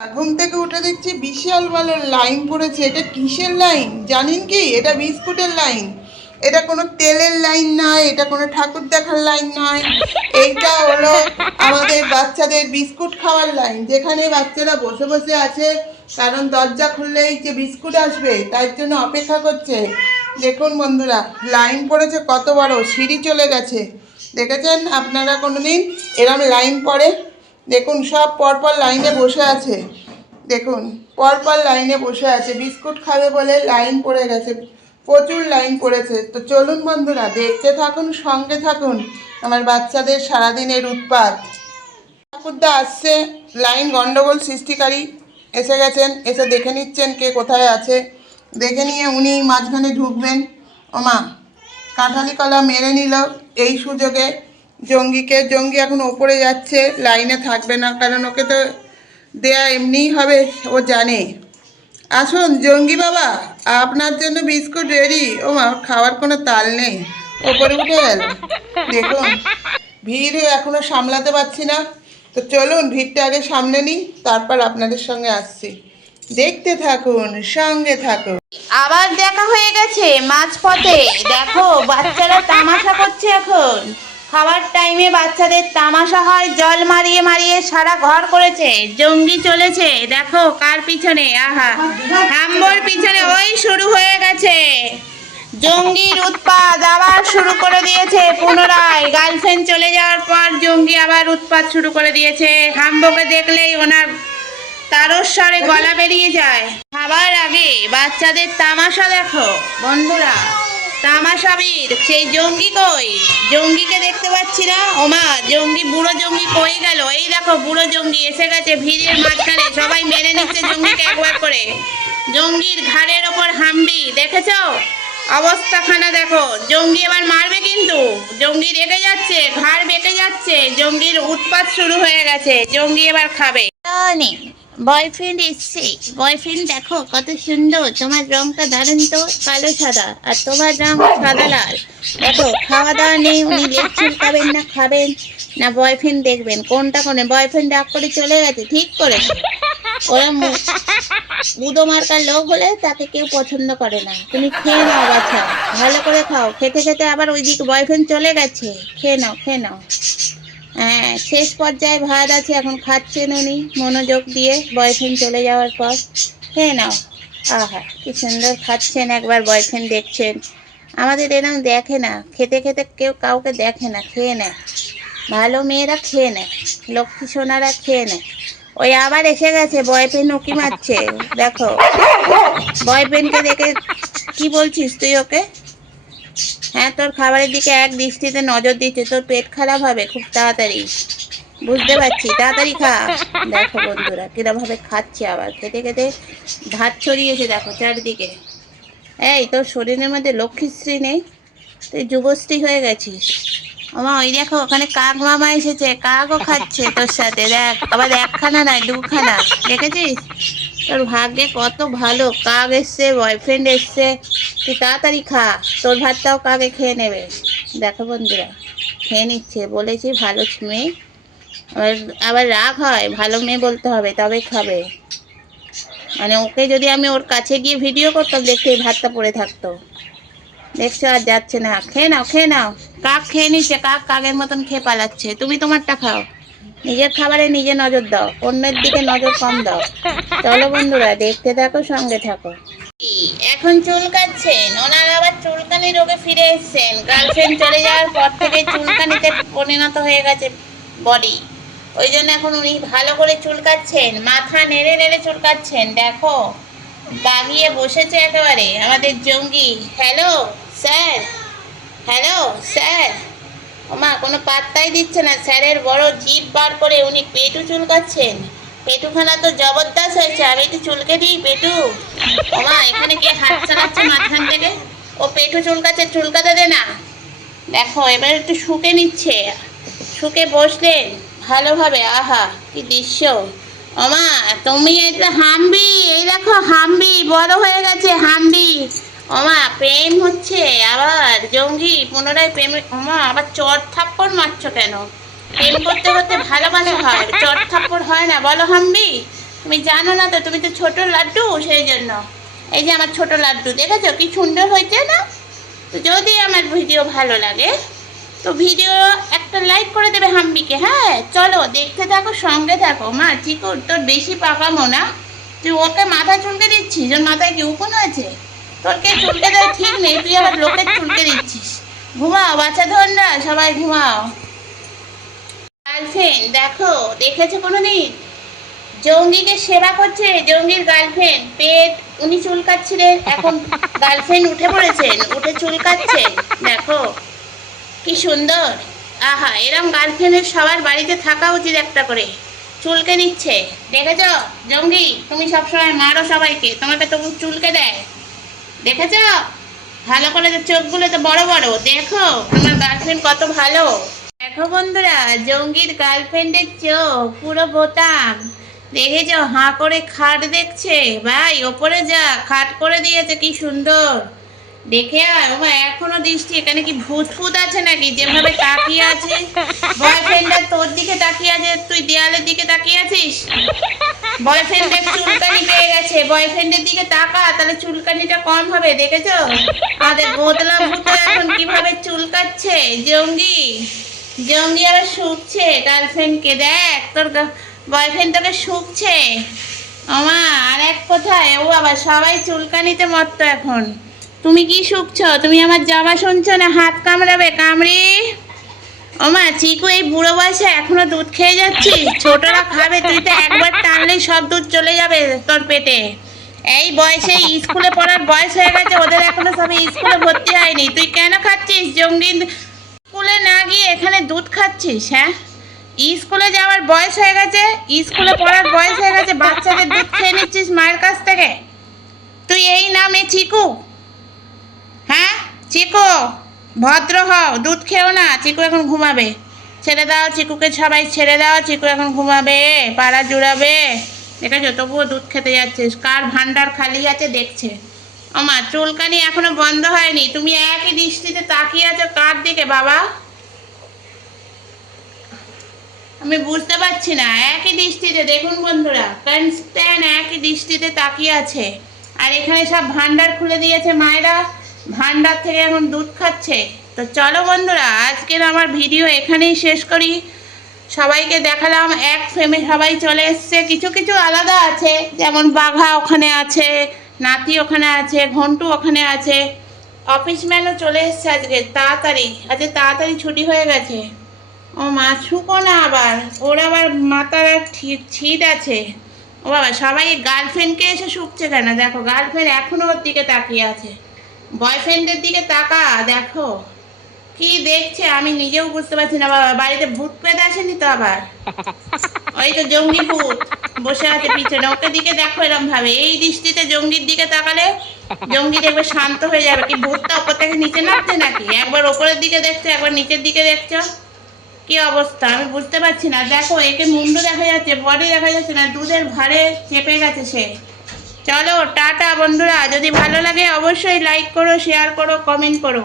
ঘুম থেকে উঠে দেখছি বিশাল ভালো লাইন পড়েছে। এটা কিসের লাইন? জানেন কি? এটা বিস্কুটের লাইন। এটা কোনো তেলের লাইন নয়, এটা কোনো ঠাকুর দেখার লাইন নয়। এইটা হলো আমাদের বাচ্চাদের বিস্কুট খাওয়ার লাইন, যেখানে বাচ্চারা বসে বসে আছে, কারণ দরজা খুললেই যে বিস্কুট আসবে, তার জন্য অপেক্ষা করছে। দেখুন বন্ধুরা, লাইন পড়েছে কত বড়, সিঁড়ি চলে গেছে। দেখেছেন আপনারা কোনো দিন এরম লাইন পড়ে দেখুন, সব পরপর লাইনে বসে আছে। দেখুন, পরপর লাইনে বসে আছে। বিস্কুট খাবে বলে লাইন পড়ে গেছে। প্রচুর লাইন পড়েছে। তো চলুন বন্ধুরা, দেখতে থাকুন, সঙ্গে থাকুন। আমার বাচ্চাদের সারাদিনের উৎপাত। ঠাকুরদা আসছে। লাইন গন্ডগোল সৃষ্টিকারী। এসে গেছেন। এসে দেখে নিচ্ছেন কে কোথায় আছে। দেখে নিয়ে উনি মাঝখানে ঢুকবেন। ওমা, কাঁঠালি কলা মেরে নিল। এই সুযোগে জঙ্গিকে, জঙ্গি এখন ওপরে যাচ্ছে, লাইনে থাকবে না, কারণ ওকে তো দেয়া এমনিই হবে, ও জানে। আসুন, জঙ্গি বাবা, আপনার জন্য বিস্কুট রেডি। ও মা, খাওয়ার কোনো তাল নেই। ওপরে উঠে গেল। দেখুন, ভিড় এখনও সামলাতে পারছি না। তো চলুন, ভিড়টা আগে সামনে নিই, তারপর আপনাদের সঙ্গে আসছি। দেখতে থাকুন, সঙ্গে থাকুন। আবার দেখা হয়ে গেছে মাঝপথে। দেখো, বাচ্চারা তামাশা করছে এখন। খাবার টাইমে বাচ্চাদের তামাশা হয়, জল মারিয়ে মারিয়ে সারা ঘর করেছে, জঙ্গি চলেছে, দেখো কার পিছনে, আহা। হাম্বর পিছনে, ওই শুরু হয়ে গেছে। জঙ্গির উৎপাত আবার শুরু করে দিয়েছে পুনরায়। গার্লফ্রেন্ড চলে যাওয়ার পর জঙ্গি আবার উৎপাত শুরু করে দিয়েছে। হাম্বকে দেখলেই ওনার তারস্বরে গলা বেরিয়ে যায়। খাবার আগে বাচ্চাদের তামাশা দেখো, বন্ধুরা। তামাশাবির সেই জঙ্গি কই? জঙ্গিকে দেখতে পাচ্ছি না। ওমা জঙ্গি, বুড়ো জঙ্গি কই গেল? এই দেখো, বুড়ো জঙ্গি এসে গেছে ভিড়ের মাঝখানে। সবাই মেরে নিচ্ছে জঙ্গিকে একবার করে। জঙ্গির ঘাড়ের ওপর হাম্বি, দেখেছ? অবস্থাখানা দেখো। জঙ্গি এবার মারবে কিন্তু। জঙ্গি রেগে যাচ্ছে, ঘাড় বেঁকে যাচ্ছে। জঙ্গির উৎপাত শুরু হয়ে গেছে। জঙ্গি এবার খাবে। বয়ফ্রেন্ড এসছে বয়ফ্রেন্ড দেখো, কত সুন্দর। তোমার রংটা দারুণ তো, কালো সাদা। আর তোমার রং সাদা লাল। দেখো খাওয়া দাওয়া নেই, উনি চুলকাবেন না, খাবেন না বয়ফ্রেন্ড দেখবেন। কোনটা কোনে? বয়ফ্রেন্ড ডাক করে চলে গেছে, ঠিক করেছে। ওরা মু- মার্কার লোক হলে তাকে কেউ পছন্দ করে না। তুমি খেয়ে নাও বাচ্চা ভালো করে খাও। খেতে খেতে আবার ওই ওইদিকে বয়ফ্রেন্ড চলে গেছে। খেয়ে নাও খেয়ে নাও। হ্যাঁ শেষ পর্যায়ে ভাত আছে, এখন খাচ্ছেন উনি মনোযোগ দিয়ে বয়ফ্রেন্ড চলে যাওয়ার পর। খেয়ে নাও। আহা, কি সুন্দর খাচ্ছেন একবার বয়ফ্রেন্ড দেখছেন। আমাদের এরকম দেখে না, খেতে খেতে কেউ কাউকে দেখে না, খেয়ে নেয়। ভালো মেয়েরা খেয়ে নেয়, লক্ষ্মী সোনারা খেয়ে নেয়। ওই আবার এসে গেছে বয়ফ্রেন্ড উকি মারছে। দেখো বয়ফ্রেন্ডকে দেখে কি বলছিস তুই ওকে? হ্যাঁ তোর খাবারের দিকে এক দৃষ্টিতে নজর দিচ্ছে, তোর পেট খারাপ হবে খুব তাড়াতাড়ি। বুঝতে পারছি, তাড়াতাড়ি খা। দেখো বন্ধুরা কিরম ভাবে খাচ্ছে আবার। খেতে খেতে ভাত ছড়িয়েছে দেখো চারিদিকে। এই, তোর শরীরের মধ্যে লক্ষ্মীশ্রী নেই? তুই যুবশ্রী হয়ে গেছিস। আমা ওই দেখো, ওখানে কাক মামা এসেছে, কাকও খাচ্ছে তোর সাথে, দেখ। আবার একখানা নয়, দুখানা। দেখেছিস? তোর ভাগ্যে কত ভালো, কাক এসছে বয়ফ্রেন্ড এসছে। তুই তাড়াতাড়ি খা, তোর ভাতটাও কাকে খেয়ে নেবে? দেখো বন্ধুরা, খেয়ে নিচ্ছে, বলেছি ভালো মেয়ে আবার আবার রাগ হয়, ভালো মেয়ে বলতে হবে তবে খাবে। মানে ওকে যদি আমি ওর কাছে গিয়ে ভিডিও করতাম, দেখতে ভাতটা পড়ে থাকতো। দেখছ, আর যাচ্ছে না। খেয়ে নাও খেয়ে নাও। কাক খেয়ে নিচ্ছে, কাক কাকের মতন খেয়ে পালাচ্ছে। তুমি তোমারটা খাও। নিজের খাবারে নিজে নজর দাও, অন্যের দিকে নজর কম দাও। চলো বন্ধুরা, দেখতে থাকো, সঙ্গে থাকো। এখন চুলকাচ্ছেন? ওনারা আবার চুলকানি রোগে ফিরে এসেছেন। গার্লফ্রেন্ড চলে যাওয়ার পর থেকে চুলকানিতে পরিণত হয়ে গেছে বডি ওই জন্য এখন উনি ভালো করে চুলকাচ্ছেন। মাথা নেড়ে নেড়ে চুলকাচ্ছেন, দেখো। বাগিয়ে বসেছে একেবারে। আমাদের জঙ্গি। হ্যালো স্যার হ্যালো স্যার ওমা, কোনো পাত্তাই দিচ্ছে না। স্যারের বড় জিভ বার করে উনি পেটু চুলকাচ্ছেন। পেটুখানা তো জবরদস্ত হয়েছে, আমি একটু চুলকে দিই, পেটু। ওমা, এখানে কে হাত চালাচ্ছে মাঝখান থেকে? ও পেটু চুলকাচ্ছে, চুলকাতে দে না। দেখো, এবার একটু শুকে নিচ্ছে। শুকে বসলেন ভালোভাবে, আহা, কি দৃশ্য। ওমা, তুমি এটা হামবি, এই দেখো হামবি, বড় হয়ে গেছে হামবি। ওমা, প্রেম হচ্ছে আবার, জঙ্গি, পুনরায় প্রেম ওমা, আবার চট থাপ্পড় মারছো কেন? প্রেম করতে করতে ভালোবাসা হয়, চট থাপ্পড় হয় না। বলো হাম্বি, তুমি জানো না তো, তুমি তো ছোট লাড্ডু, সেই জন্য। এই যে আমার ছোট লাড্ডু, দেখেছ কি সুন্দর হয়েছে না? তো যদি আমার ভিডিও ভালো লাগে, তো ভিডিও একটা লাইক করে দেবে হাম্বিকে হ্যাঁ? চলো, দেখতে থাকো, সঙ্গে থাকো। মা চিকু তোর বেশি পাকামো না। তুই ওকে মাথা চুলকে দিচ্ছিস, ওর মাথায় কি উকুন হয়েছে? তোর কে চুলকে দেওয়া ঠিক নেই, তুই আবার লোকের চুলকে দিচ্ছিস। ঘুমাও, বাচ্চা ধরনা সবাই ঘুমাও। গার্লফ্রেন্ড, দেখো, দেখেছ কোনোদিন? জঙ্গিকে সেবা করছে জঙ্গির গার্লফ্রেন্ড। পেট উনি চুলকাচ্ছিলেন, এখন গার্লফ্রেন্ড উঠে পড়েছেন, উঠে চুলকাচ্ছেন, দেখো। কি সুন্দর। আহা, এরম গার্লফ্রেন্ডের সবার বাড়িতে থাকা উচিত একটা করে। চুলকে নিচ্ছে। দেখেছ? জঙ্গি, তুমি সবসময় মারো সবাইকে, তোমাকে তবু চুলকে দেয়। দেখেছ? ভালো করে চোখগুলো তো বড় বড়, দেখো তোমার গার্লফ্রেন্ড কত ভালো। দেখো বন্ধুরা, জঙ্গির গার্লফ্রেন্ডের চোখ, পুরো বোতাম। দেখেছ হাঁ করে খাট দেখছে, ভাই, ওপরে যা, খাট করে দিয়েছে, কি সুন্দর। দেখে আয় এখনও দৃষ্টি, এখানে কি ভূত ফুত আছে নাকি? যেভাবে তাকিয়ে আছে তোর দিকে তাকিয়ে আছে, তুই দেয়ালের দিকে তাকিয়ে আছিস? চুলকানি পেয়ে গেছে দিকে তাকা, তাহলে চুলকানিটা কম হবে, দেখেছ? আমাদের বোতলা ভূত এখন কীভাবে চুলকাচ্ছে, জঙ্গি? জঙ্গি আবার শুকছে গার্লফ্রেন্ডকে দেখ, তোর বয়ফ্রেন্ড তোকে শুকছে। আমা আর এক কোথায়, ও বাবা সবাই চুলকানিতে এখন। তুমি কি শুকছো? তুমি আমার জামা শুনছো না হাত কামড়াবে, কামড়ি? ওমা, চিকু, এই বুড়ো বয়সে এখনও দুধ খেয়ে যাচ্ছিস ছোটরা খাবে, তুই তো একবার টানলেই সব দুধ চলে যাবে তোর পেটে। এই বয়সে স্কুলে পড়ার বয়স হয়ে গেছে, ওদের এখনও সবে স্কুলে ভর্তি হয়নি। তুই কেন খাচ্ছিস? জঙ্গি স্কুলে না গিয়ে এখানে দুধ খাচ্ছিস হ্যাঁ? স্কুলে যাওয়ার বয়স হয়ে গেছে, স্কুলে পড়ার বয়স হয়ে গেছে, বাচ্চাদের দুধ খেয়ে নিচ্ছিস মায়ের কাছ থেকে। তুই এই নামে চিকু হ্যাঁ? চিকু, ভদ্র হও, দুধ খেও না, চিকু এখন ঘুমাবে। ছেড়ে দাও, চিকুকে সবাই ছেড়ে দাও, চিকু এখন ঘুমাবে, পাড়া জুড়াবে। দেখেছ, তবুও দুধ খেতে যাচ্ছিস, কার ভান্ডার খালি আছে দেখছে। আমার চুলকানি এখনও বন্ধ হয়নি। তুমি একই দৃষ্টিতে তাকিয়ে আছো কার দিকে, বাবা? আমি বুঝতে পারছি না, একই দৃষ্টিতে, দেখুন বন্ধুরা কনস্ট্যান্ট একই দৃষ্টিতে তাকিয়ে আছে। আর এখানে সব ভান্ডার খুলে দিয়েছে মায়েরা ভান্ডার থেকে এখন দুধ খাচ্ছে। তো চলো বন্ধুরা, আজকের আমার ভিডিও এখানেই শেষ করি। সবাইকে দেখালাম, এক ফ্রেমে সবাই চলে এসছে। কিছু কিছু আলাদা আছে, যেমন বাঘা ওখানে আছে নাতি ওখানে আছে, ঘন্টু ওখানে আছে। অফিস ম্যানও চলে এসছে আজকে, তাড়াতাড়ি। আজকে তাড়াতাড়ি ছুটি হয়ে গেছে। ও মা, শুকো না আবার। ওর আবার মাথার ছিট আছে। ও বাবা, সবাই গার্লফ্রেন্ডকে এসে শুকছে কেন? দেখো, গার্লফ্রেন্ড এখনও ওর দিকে তাকিয়ে আছে। বয়ফ্রেন্ডের দিকে তাকা, দেখো। কি দেখছে আমি নিজেও বুঝতে পারছি না বাবা। বাড়িতে ভূত পেতে আসেনি তো আবার? ওই তো জঙ্গি ভূত। বসে আছে পিছনে ওকে দিকে দেখো এরকম ভাবে এই দৃষ্টিতে জঙ্গির দিকে তাকালে জঙ্গি দেখবে শান্ত হয়ে যাবে। কি ভূতটা ওপর থেকে নিচে নামছে নাকি? একবার ওপরের দিকে দেখছ, একবার নিচের দিকে দেখছ। কি অবস্থা? আমি বুঝতে পারছি না। দেখো, একে মুন্ডু দেখা যাচ্ছে, বডি দেখা যাচ্ছে না, দুধের ভারে চেপে গেছে সে। চলো, টাটা বন্ধুরা। যদি ভালো লাগে অবশ্যই লাইক করো শেয়ার করো কমেন্ট করো।